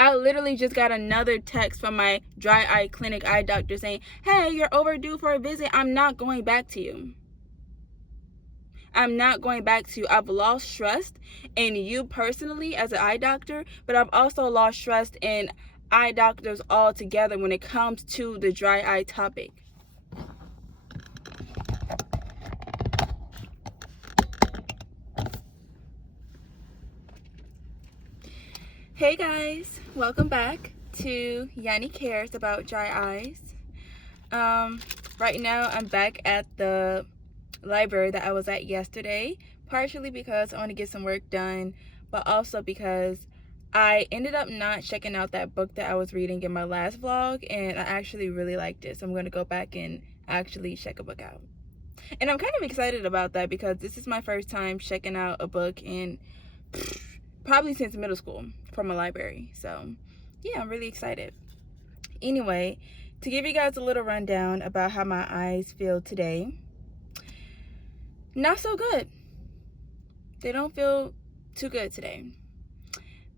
I literally just got another text from my dry eye clinic eye doctor saying, hey, you're overdue for a visit. I'm not going back to you. I'm not going back to you. I've lost trust in you personally as an eye doctor, but I've also lost trust in eye doctors altogether when it comes to the dry eye topic. Hey guys, welcome back to Yanni Cares About Dry Eyes. Right now I'm back at the library that I was at yesterday, partially because I want to get some work done, but also because I ended up not checking out that book that I was reading in my last vlog, and I actually really liked it, so I'm going to go back and actually check a book out. And I'm kind of excited about that because this is my first time checking out a book in probably since middle school from a library. So yeah, I'm really excited. Anyway, to give you guys a little rundown about how my eyes feel today, not so good. They don't feel too good today.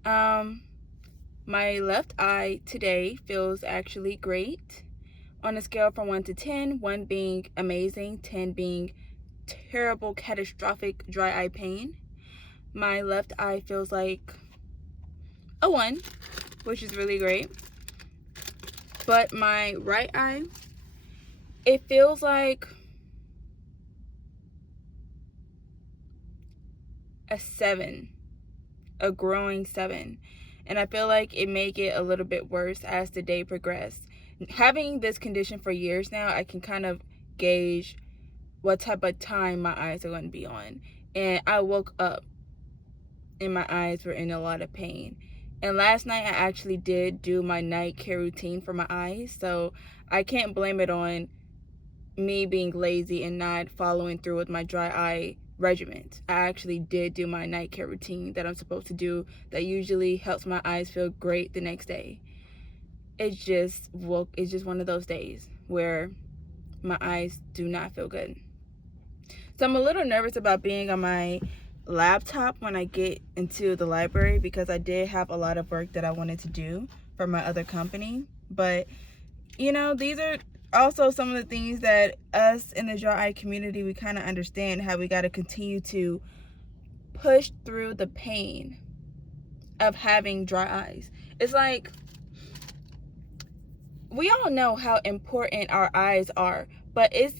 My left eye today feels actually great on a scale from 1 to 10, 1 being amazing, 10 being terrible, catastrophic dry eye pain. My left eye feels like a 1, which is really great. But my right eye, it feels like a 7, a growing 7. And I feel like it may get a little bit worse as the day progressed. Having this condition for years now, I can kind of gauge what type of time my eyes are going to be on. And I woke up and my eyes were in a lot of pain. And last night I actually did do my night care routine for my eyes, so I can't blame it on me being lazy and not following through with my dry eye regimen. I actually did do my night care routine that I'm supposed to do that usually helps my eyes feel great the next day. It's just one of those days where my eyes do not feel good. So I'm a little nervous about being on my laptop when I get into the library because I did have a lot of work that I wanted to do for my other company. But you know, these are also some of the things that us in the dry eye community, we kind of understand how we got to continue to push through the pain of having dry eyes. It's like, we all know how important our eyes are, but it's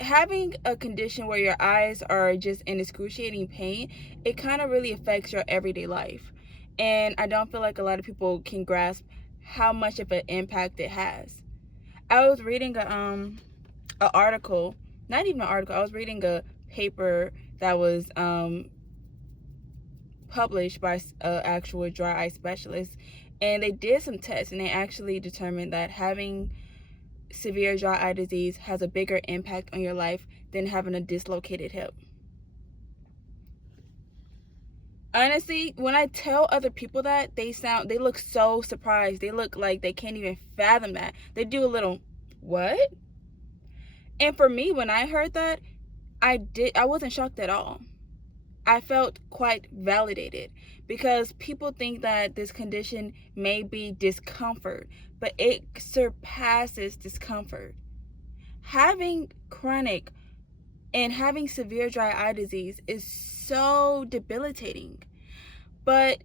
having a condition where your eyes are just in excruciating pain, it kind of really affects your everyday life. And I don't feel like a lot of people can grasp how much of an impact it has. I was reading an article, not even an article, I was reading a paper that was published by an actual dry eye specialist, and they did some tests and they actually determined that having severe dry eye disease has a bigger impact on your life than having a dislocated hip. Honestly, when I tell other people that, they look so surprised. They look like they can't even fathom that. They do a little, what? And for me, when I heard that, I wasn't shocked at all. I felt quite validated because people think that this condition may be discomfort, but it surpasses discomfort. Having chronic and having severe dry eye disease is so debilitating, but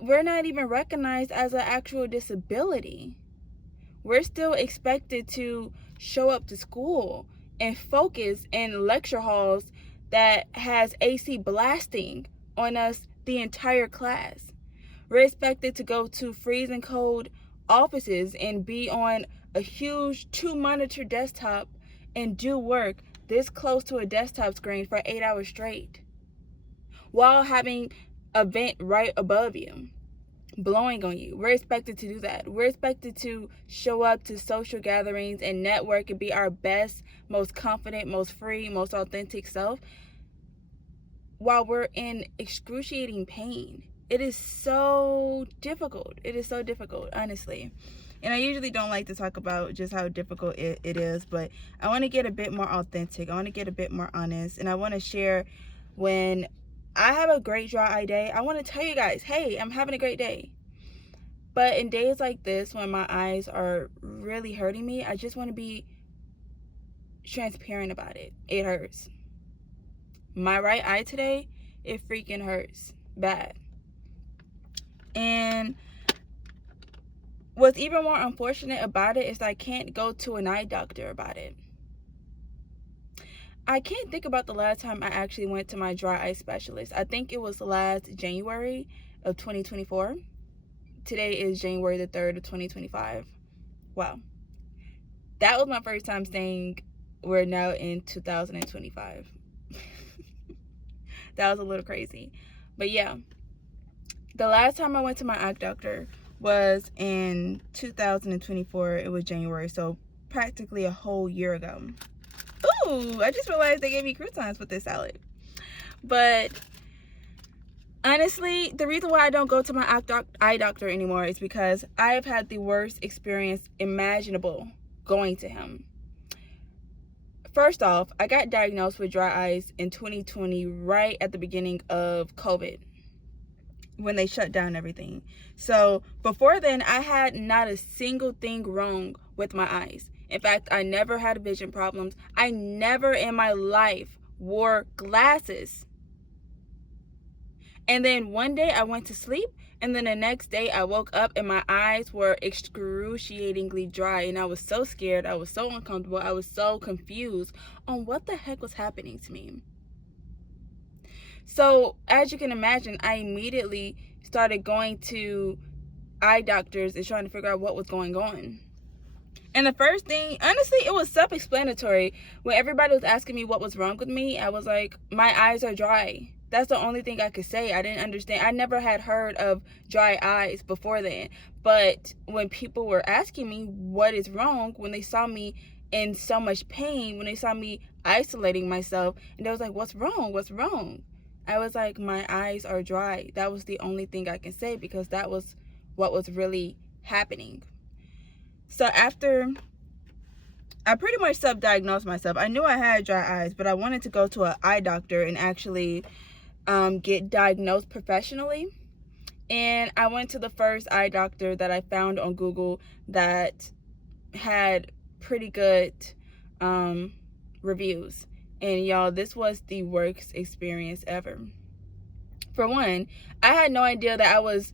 we're not even recognized as an actual disability. We're still expected to show up to school and focus in lecture halls that has AC blasting on us the entire class. We're expected to go to freezing cold offices and be on a huge 2-monitor desktop and do work this close to a desktop screen for 8 hours straight while having a vent right above you blowing on you. We're expected to do that. We're expected to show up to social gatherings and network and be our best, most confident, most free, most authentic self while we're in excruciating pain. It is so difficult. It is so difficult, honestly. And I usually don't like to talk about just how difficult it is, but I want to get a bit more authentic. I want to get a bit more honest. And I want to share when I have a great dry eye day. I want to tell you guys, hey, I'm having a great day. But in days like this, when my eyes are really hurting me, I just want to be transparent about it. It hurts. My right eye today, it freaking hurts bad. And what's even more unfortunate about it is I can't go to an eye doctor about it. I can't think about the last time I actually went to my dry eye specialist. I think it was last January of 2024. Today is January the 3rd of 2025. Wow. That was my first time saying we're now in 2025. That was a little crazy. But yeah, the last time I went to my eye doctor was in 2024. It was January, so practically a whole year ago. Ooh, I just realized they gave me croutons with this salad. But honestly, the reason why I don't go to my eye doctor anymore is because I have had the worst experience imaginable going to him. First off, I got diagnosed with dry eyes in 2020, right at the beginning of COVID, when they shut down everything. So before then, I had not a single thing wrong with my eyes. In fact, I never had vision problems. I never in my life wore glasses. And then one day I went to sleep, and then the next day I woke up and my eyes were excruciatingly dry, and I was so scared, I was so uncomfortable, I was so confused on what the heck was happening to me. So as you can imagine, I immediately started going to eye doctors and trying to figure out what was going on. And the first thing, honestly, it was self-explanatory. When everybody was asking me what was wrong with me, I was like, my eyes are dry. That's the only thing I could say. I didn't understand. I never had heard of dry eyes before then. But when people were asking me what is wrong, when they saw me in so much pain, when they saw me isolating myself, and they was like, what's wrong? What's wrong? I was like, my eyes are dry. That was the only thing I can say, because that was what was really happening. So after I pretty much self-diagnosed myself, I knew I had dry eyes, but I wanted to go to an eye doctor and actually get diagnosed professionally. And I went to the first eye doctor that I found on Google that had pretty good reviews. And y'all, this was the worst experience ever. For one, I had no idea that I was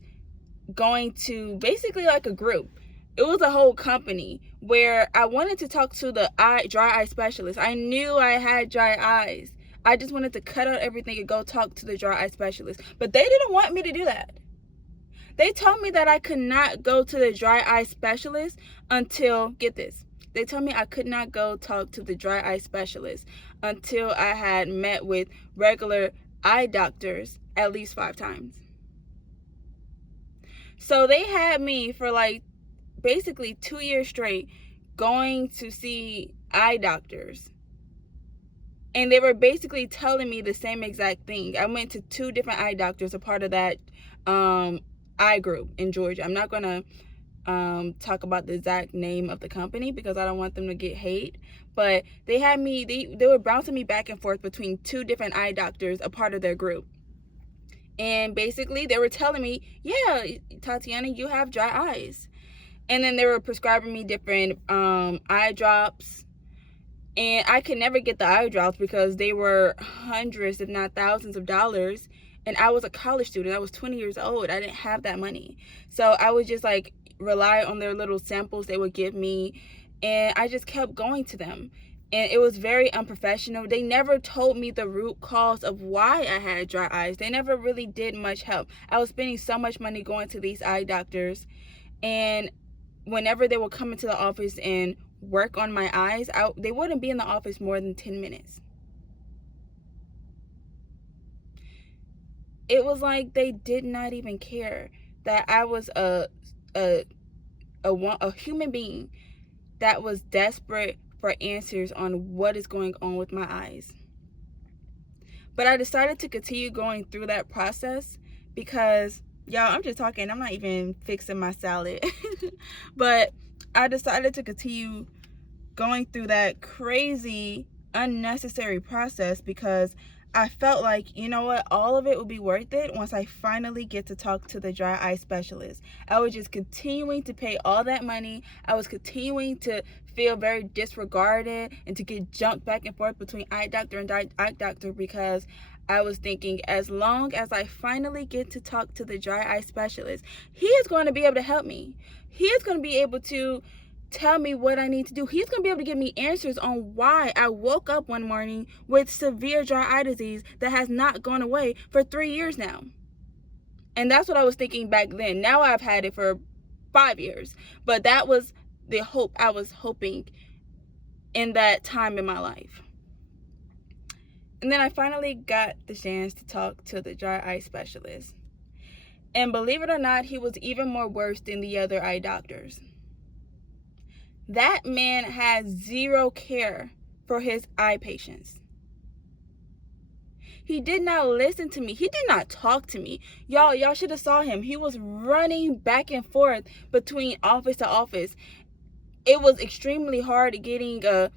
going to basically like a group. It was a whole company where I wanted to talk to the dry eye specialist. I knew I had dry eyes. I just wanted to cut out everything and go talk to the dry eye specialist. But they didn't want me to do that. They told me that I could not go to the dry eye specialist until, get this, they told me I could not go talk to the dry eye specialist until I had met with regular eye doctors at least 5 times. So they had me for like basically 2 years straight going to see eye doctors, and they were basically telling me the same exact thing. I went to 2 different eye doctors, a part of that eye group in Georgia. I'm not gonna talk about the exact name of the company because I don't want them to get hate, but they had me, they were bouncing me back and forth between 2 different eye doctors, a part of their group. And basically they were telling me, yeah, Tatiana, you have dry eyes. And then they were prescribing me different eye drops. And I could never get the eye drops because they were hundreds, if not thousands of dollars. And I was a college student. I was 20 years old. I didn't have that money. So I would just like rely on their little samples they would give me. And I just kept going to them. And it was very unprofessional. They never told me the root cause of why I had dry eyes. They never really did much help. I was spending so much money going to these eye doctors. And whenever they would come into the office and work on my eyes, they wouldn't be in the office more than 10 minutes. It was like they did not even care that I was a human being that was desperate for answers on what is going on with my eyes. But I decided to continue going through that process because, y'all, I'm just talking, I'm not even fixing my salad. But I decided to continue going through that crazy, unnecessary process because I felt like, you know what, all of it would be worth it once I finally get to talk to the dry eye specialist. I was just continuing to pay all that money. I was continuing to feel very disregarded and to get jumped back and forth between eye doctor and eye doctor, because I was thinking, as long as I finally get to talk to the dry eye specialist, he is going to be able to help me. He is going to be able to tell me what I need to do. He's going to be able to give me answers on why I woke up one morning with severe dry eye disease that has not gone away for 3 years now. And that's what I was thinking back then. Now I've had it for 5 years. But that was the hope I was hoping in that time in my life. And then I finally got the chance to talk to the dry eye specialist. And believe it or not, he was even more worse than the other eye doctors. That man has zero care for his eye patients. He did not listen to me. He did not talk to me. Y'all should have saw him. He was running back and forth between office to office. It was extremely hard getting a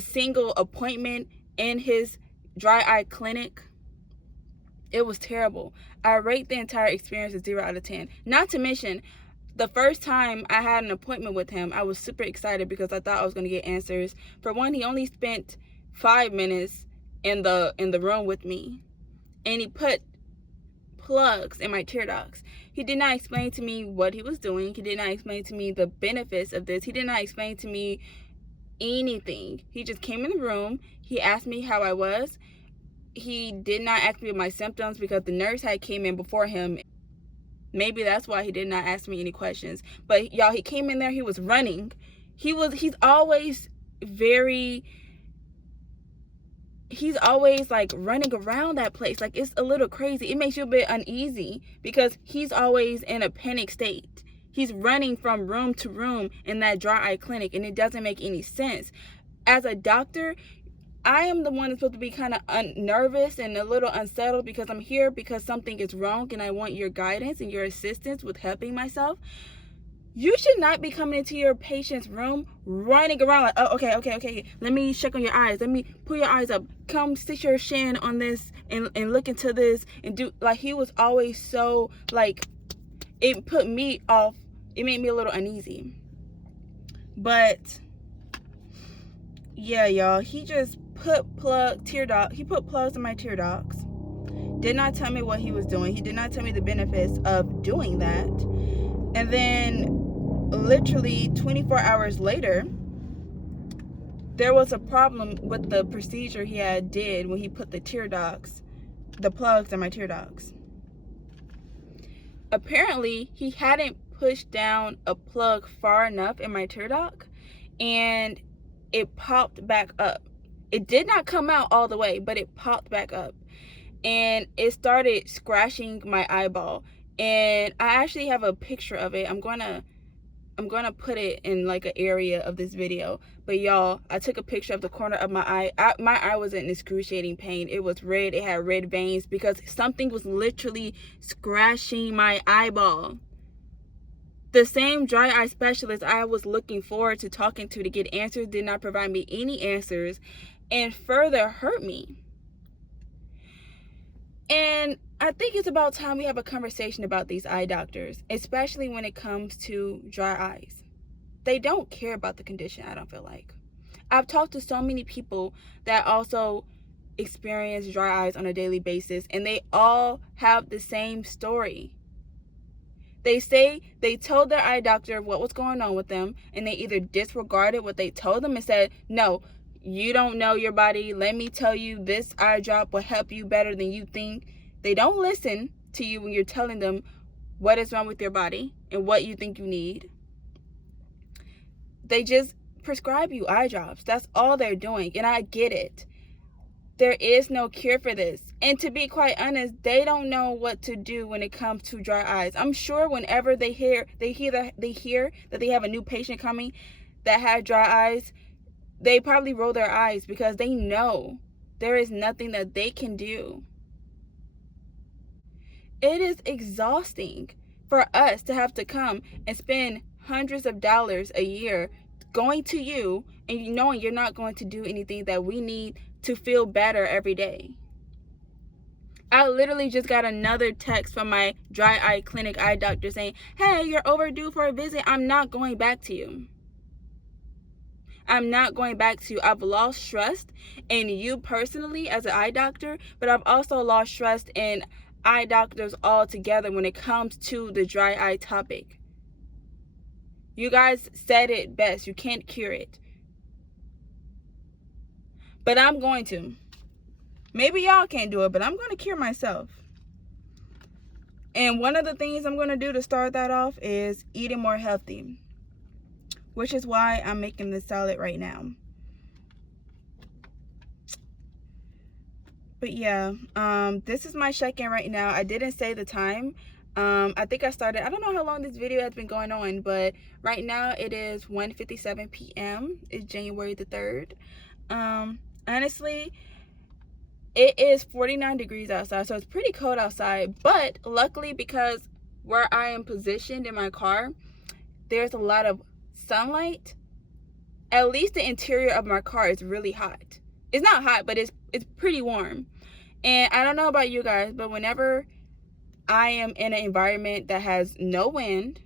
single appointment in his dry eye clinic. It was terrible. I rate the entire experience a 0 out of 10. Not to mention, the first time I had an appointment with him, I was super excited because I thought I was going to get answers. For one, he only spent 5 minutes in the room with me, and he put plugs in my tear ducts. He did not explain to me what he was doing. He did not explain to me the benefits of this. He did not explain to me anything. He just came in the room. He asked me how I was. He did not ask me my symptoms because the nurse had came in before him. Maybe that's why he did not ask me any questions. But y'all, he came in there, he was running. He's always like running around that place. Like, it's a little crazy. It makes you a bit uneasy because he's always in a panic state. He's running from room to room in that dry eye clinic, and it doesn't make any sense. As a doctor, I am the one that's supposed to be kind of nervous and a little unsettled because I'm here because something is wrong and I want your guidance and your assistance with helping myself. You should not be coming into your patient's room running around like, oh, okay. Let me check on your eyes. Let me pull your eyes up. Come stick your shin on this and look into this and do, like, he was always so, like, it put me off. It made me a little uneasy. But yeah, y'all, he just put plugs in my tear ducts. Did not tell me what he was doing. He did not tell me the benefits of doing that. And then literally 24 hours later, there was a problem with the procedure he did when he put the plugs in my tear ducts. Apparently, he hadn't pushed down a plug far enough in my tear duct, and it popped back up. It did not come out all the way, but it popped back up, and it started scratching my eyeball. And I actually have a picture of it. I'm gonna put it in like an area of this video. But y'all, I took a picture of the corner of my eye. My eye was in excruciating pain. It was red. It had red veins because something was literally scratching my eyeball. The same dry eye specialist I was looking forward to talking to get answers did not provide me any answers and further hurt me. And I think it's about time we have a conversation about these eye doctors, especially when it comes to dry eyes. They don't care about the condition, I don't feel like. I've talked to so many people that also experience dry eyes on a daily basis, and they all have the same story. They say they told their eye doctor what was going on with them, and they either disregarded what they told them and said, no, you don't know your body. Let me tell you, this eye drop will help you better than you think. They don't listen to you when you're telling them what is wrong with your body and what you think you need. They just prescribe you eye drops. That's all they're doing, and I get it. There is no cure for this. And to be quite honest, they don't know what to do when it comes to dry eyes. I'm sure whenever they hear that they have a new patient coming that has dry eyes, they probably roll their eyes because they know there is nothing that they can do. It is exhausting for us to have to come and spend hundreds of dollars a year going to you and knowing you're not going to do anything that we need to feel better every day. I literally just got another text from my dry eye clinic eye doctor saying, hey, you're overdue for a visit. I'm not going back to you. I'm not going back to you. I've lost trust in you personally as an eye doctor, but I've also lost trust in eye doctors altogether when it comes to the dry eye topic. You guys said it best. You can't cure it. But I'm going to. Maybe y'all can't do it, but I'm going to cure myself. And one of the things I'm going to do to start that off is eating more healthy, which is why I'm making this salad right now. But yeah, this is my check-in right now. I didn't say the time. I think I started, I don't know how long this video has been going on, but right now it is 1:57 p.m. It's January the 3rd. Honestly, it is 49 degrees outside, so it's pretty cold outside. But luckily, because where I am positioned in my car, there's a lot of sunlight. At least the interior of my car is really hot. It's not hot, but it's pretty warm. And I don't know about you guys, but whenever I am in an environment that has no wind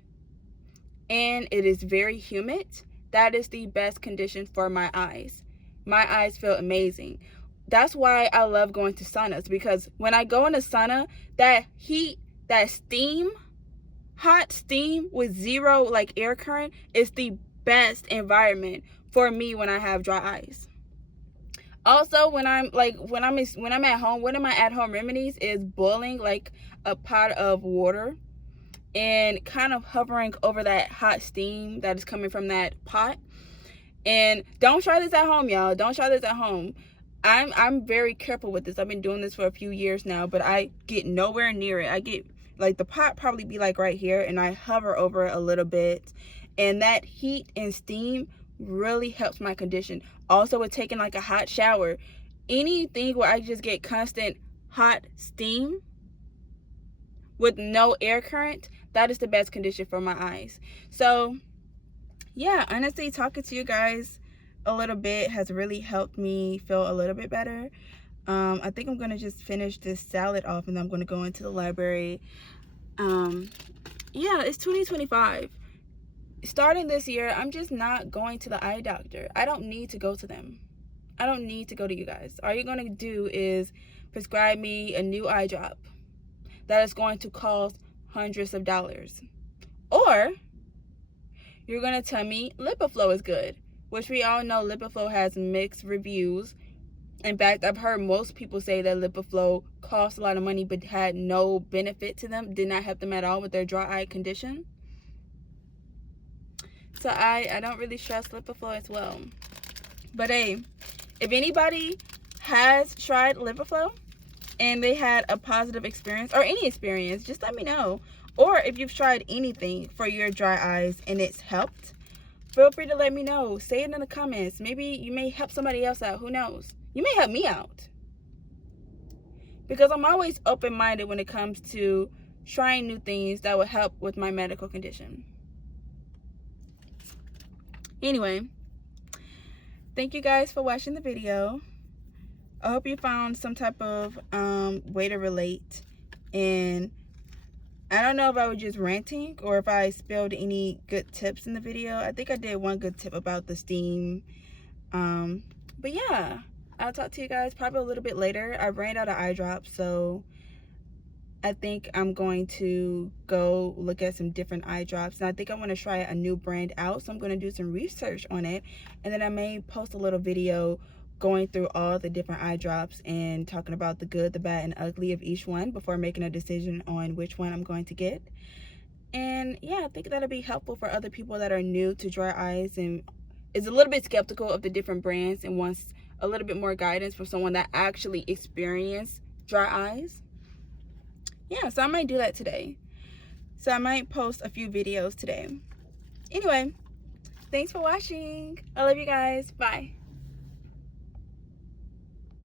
and it is very humid, that is the best condition for my eyes. My eyes feel amazing. That's why I love going to saunas, because when I go in a sauna, that heat, that steam, hot steam with zero like air current is the best environment for me when I have dry eyes. Also, when I'm at home, one of my at-home remedies is boiling like a pot of water and kind of hovering over that hot steam that is coming from that pot. And don't try this at home, y'all. Don't try this at home. I'm very careful with this. I've been doing this for a few years now, but I get nowhere near it. I get, like, the pot probably be like right here, and I hover over it a little bit. And that heat and steam really helps my condition. Also with taking like a hot shower, anything where I just get constant hot steam with no air current, that is the best condition for my eyes. So yeah, honestly, talking to you guys a little bit has really helped me feel a little bit better. I think I'm gonna just finish this salad off, and then I'm gonna go into the library. Yeah, it's 2025. Starting this year, I'm just not going to the eye doctor. I don't need to go to them. I don't need to go to you guys. All you're going to do is prescribe me a new eye drop that is going to cost hundreds of dollars. Or you're going to tell me LipiFlow is good, which we all know LipiFlow has mixed reviews. In fact, I've heard most people say that LipiFlow cost a lot of money but had no benefit to them, did not help them at all with their dry eye condition. So I don't really trust LipiFlow as well. But hey, if anybody has tried LipiFlow and they had a positive experience or any experience, just let me know. Or if you've tried anything for your dry eyes and it's helped, feel free to let me know. Say it in the comments. Maybe you may help somebody else out. Who knows? You may help me out. Because I'm always open-minded when it comes to trying new things that will help with my medical condition. Anyway, thank you guys for watching the video. I hope you found some type of way to relate. And I don't know if I was just ranting or if I spilled any good tips in the video. I think I did one good tip about the steam. But yeah, I'll talk to you guys probably a little bit later. I ran out of eye drops, so I think I'm going to go look at some different eye drops. And I think I want to try a new brand out, so I'm going to do some research on it. And then I may post a little video going through all the different eye drops and talking about the good, the bad, and ugly of each one before making a decision on which one I'm going to get. And yeah, I think that'll be helpful for other people that are new to dry eyes and is a little bit skeptical of the different brands and wants a little bit more guidance from someone that actually experienced dry eyes. Yeah, so I might do that today. So I might post a few videos today. Anyway, thanks for watching. I love you guys. Bye.